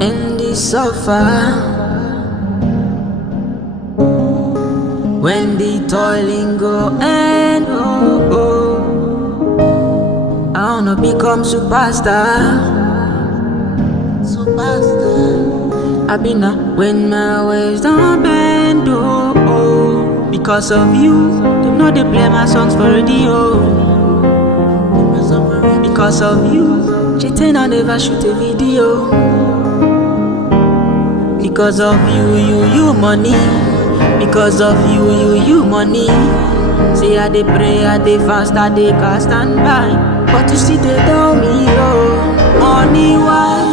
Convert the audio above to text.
and the suffer. When the toiling go and I wanna become superstar. I be now when my waves don't bend because of you, them know they play my songs for radio. Because of you, cheating I never shoot a video. Because of you money. Because of you money. Say I dey pray, I dey fast, I dey cast and buy, but you still they tell me, oh, money why?